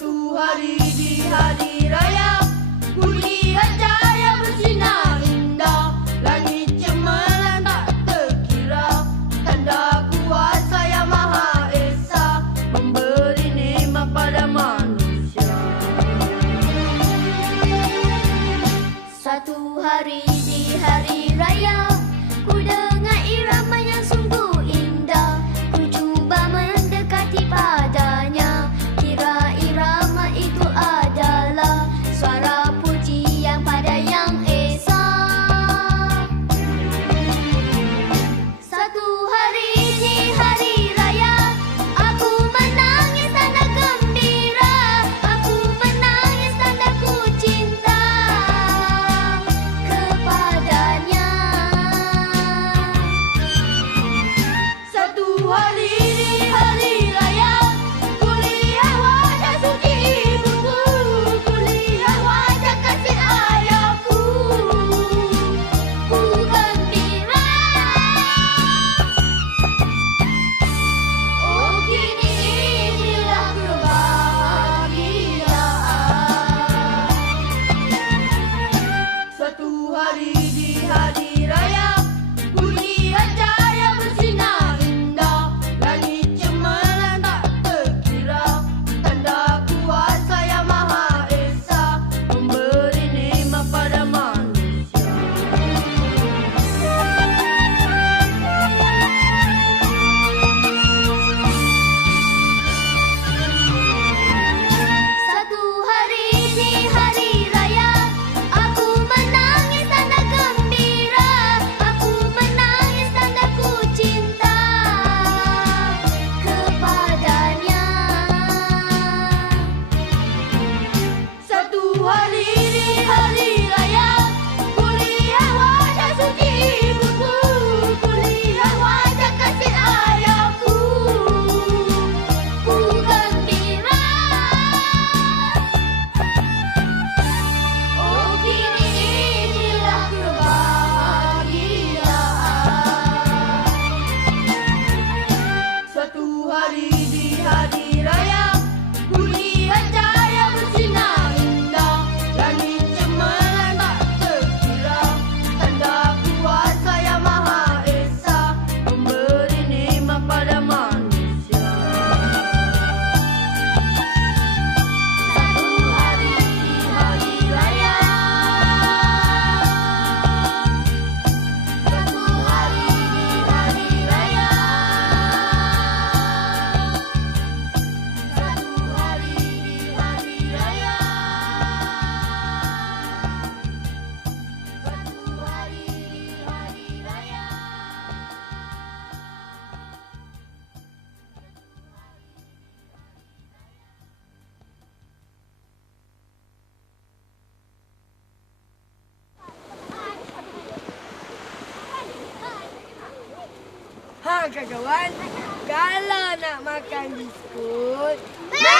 তুহারি বিহারি রায়। Kawan-kawan, kalau nak makan biskut, Mestilah